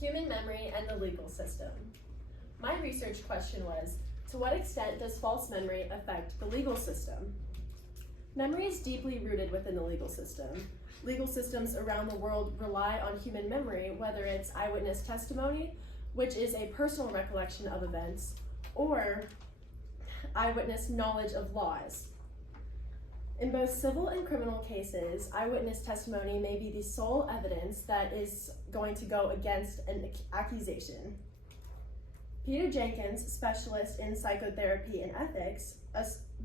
Human memory and the legal system. My research question was, to what extent does false memory affect the legal system? Memory is deeply rooted within the legal system. Legal systems around the world rely on human memory, whether it's eyewitness testimony, which is a personal recollection of events, or eyewitness knowledge of laws. In both civil and criminal cases, eyewitness testimony may be the sole evidence that is going to go against an accusation. Peter Jenkins, specialist in psychotherapy and ethics,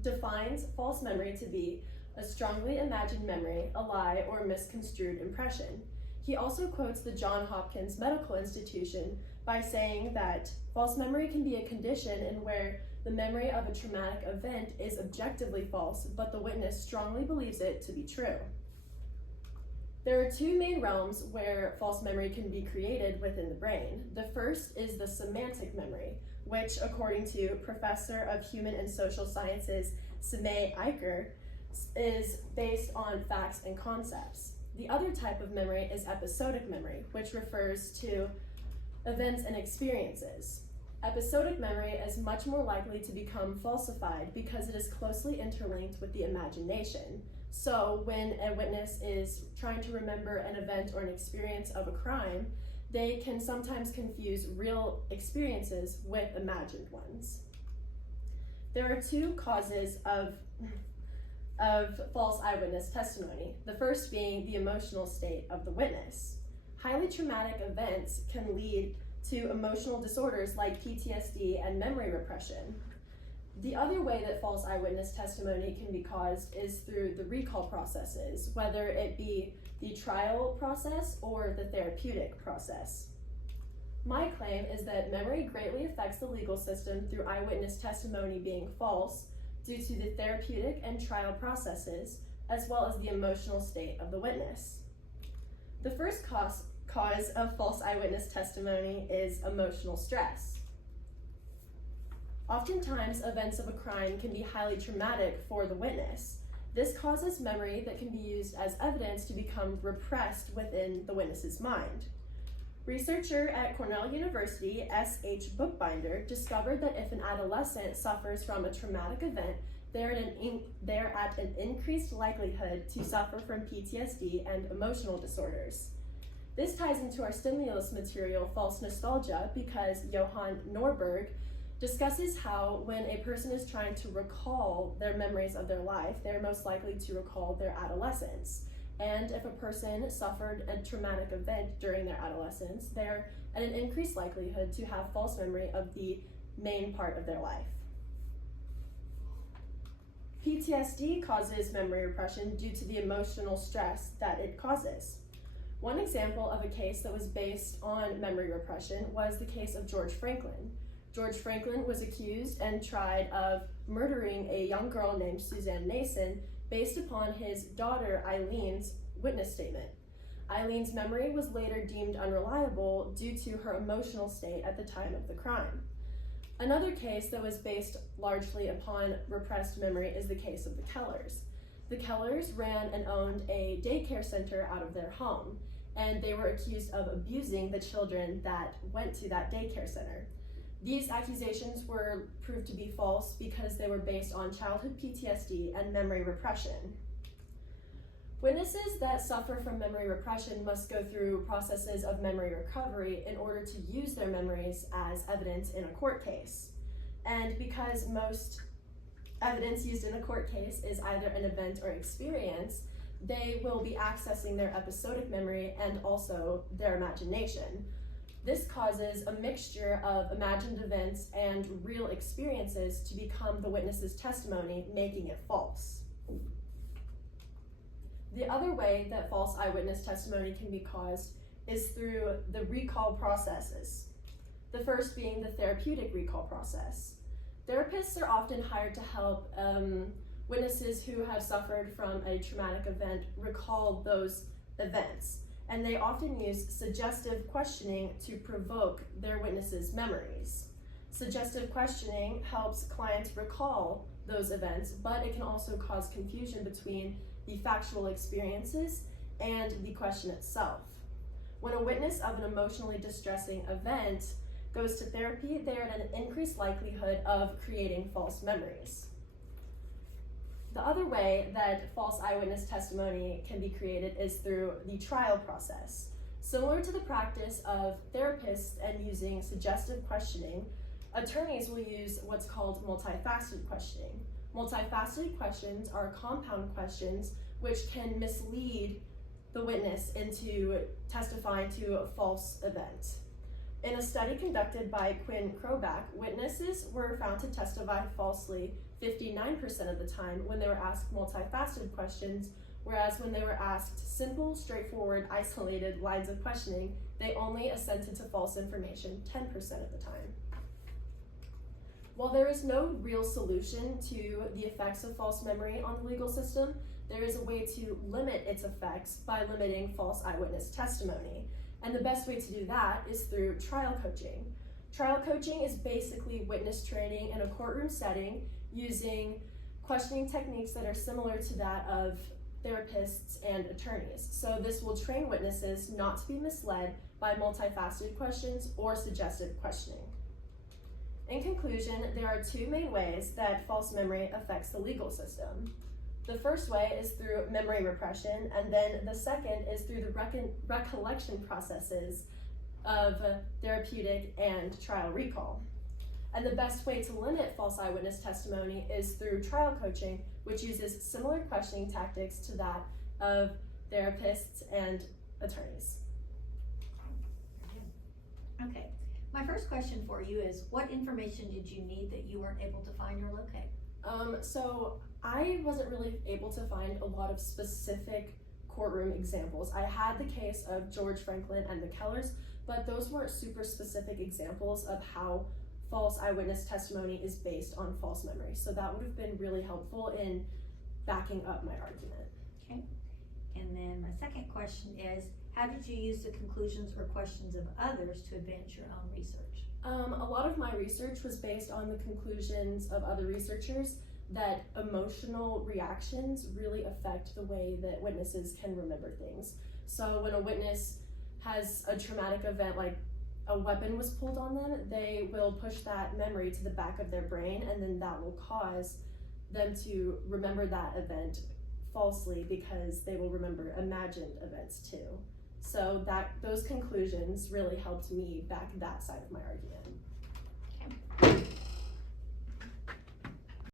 defines false memory to be a strongly imagined memory, a lie, or misconstrued impression. He also quotes the Johns Hopkins Medical Institution by saying that false memory can be a condition in where the memory of a traumatic event is objectively false, but the witness strongly believes it to be true. There are two main realms where false memory can be created within the brain. The first is the semantic memory, which, according to Professor of Human and Social Sciences Simay Eicher, is based on facts and concepts. The other type of memory is episodic memory, which refers to events and experiences. Episodic memory is much more likely to become falsified because it is closely interlinked with the imagination. So when a witness is trying to remember an event or an experience of a crime, they can sometimes confuse real experiences with imagined ones. There are two causes of false eyewitness testimony, the first being the emotional state of the witness. Highly traumatic events can lead to emotional disorders like PTSD and memory repression. The other way that false eyewitness testimony can be caused is through the recall processes, whether it be the trial process or the therapeutic process. My claim is that memory greatly affects the legal system through eyewitness testimony being false due to the therapeutic and trial processes, as well as the emotional state of the witness. The first cause of false eyewitness testimony is emotional stress. Oftentimes, events of a crime can be highly traumatic for the witness. This causes memory that can be used as evidence to become repressed within the witness's mind. Researcher at Cornell University, S.H. Bookbinder, discovered that if an adolescent suffers from a traumatic event, they're at an increased likelihood to suffer from PTSD and emotional disorders. This ties into our stimulus material, false nostalgia, because Johann Norberg discusses how when a person is trying to recall their memories of their life, they're most likely to recall their adolescence. And if a person suffered a traumatic event during their adolescence, they're at an increased likelihood to have false memory of the main part of their life. PTSD causes memory repression due to the emotional stress that it causes. One example of a case that was based on memory repression was the case of George Franklin. George Franklin was accused and tried of murdering a young girl named Suzanne Nason based upon his daughter Eileen's witness statement. Eileen's memory was later deemed unreliable due to her emotional state at the time of the crime. Another case that was based largely upon repressed memory is the case of the Kellers. The Kellers ran and owned a daycare center out of their home, and they were accused of abusing the children that went to that daycare center. These accusations were proved to be false because they were based on childhood PTSD and memory repression. Witnesses that suffer from memory repression must go through processes of memory recovery in order to use their memories as evidence in a court case. And because most evidence used in a court case is either an event or experience, they will be accessing their episodic memory and also their imagination. This causes a mixture of imagined events and real experiences to become the witness's testimony, making it false. The other way that false eyewitness testimony can be caused is through the recall processes. The first being the therapeutic recall process. Therapists are often hired to help witnesses who have suffered from a traumatic event recall those events. And they often use suggestive questioning to provoke their witnesses' memories. Suggestive questioning helps clients recall those events, but it can also cause confusion between the factual experiences and the question itself. When a witness of an emotionally distressing event goes to therapy, they are at an increased likelihood of creating false memories. The other way that false eyewitness testimony can be created is through the trial process. Similar to the practice of therapists and using suggestive questioning, attorneys will use what's called multifaceted questioning. Multifaceted questions are compound questions which can mislead the witness into testifying to a false event. In a study conducted by Quinn Kroback, witnesses were found to testify falsely 59% of the time when they were asked multifaceted questions, whereas when they were asked simple, straightforward, isolated lines of questioning, they only assented to false information 10% of the time. While there is no real solution to the effects of false memory on the legal system, there is a way to limit its effects by limiting false eyewitness testimony. And the best way to do that is through trial coaching. Trial coaching is basically witness training in a courtroom setting using questioning techniques that are similar to that of therapists and attorneys. So this will train witnesses not to be misled by multifaceted questions or suggestive questioning. In conclusion, there are two main ways that false memory affects the legal system. The first way is through memory repression, and then the second is through the recollection processes of therapeutic and trial recall. And the best way to limit false eyewitness testimony is through trial coaching, which uses similar questioning tactics to that of therapists and attorneys. Okay, my first question for you is, what information did you need that you weren't able to find or locate? So I wasn't really able to find a lot of specific courtroom examples. I had the case of George Franklin and the Kellers, but those weren't super specific examples of how false eyewitness testimony is based on false memory. So that would have been really helpful in backing up my argument. Okay, and then my second question is, how did you use the conclusions or questions of others to advance your own research? A lot of my research was based on the conclusions of other researchers that emotional reactions really affect the way that witnesses can remember things. So when a witness has a traumatic event, like a weapon was pulled on them, they will push that memory to the back of their brain, and then that will cause them to remember that event falsely because they will remember imagined events too. So those conclusions really helped me back that side of my argument.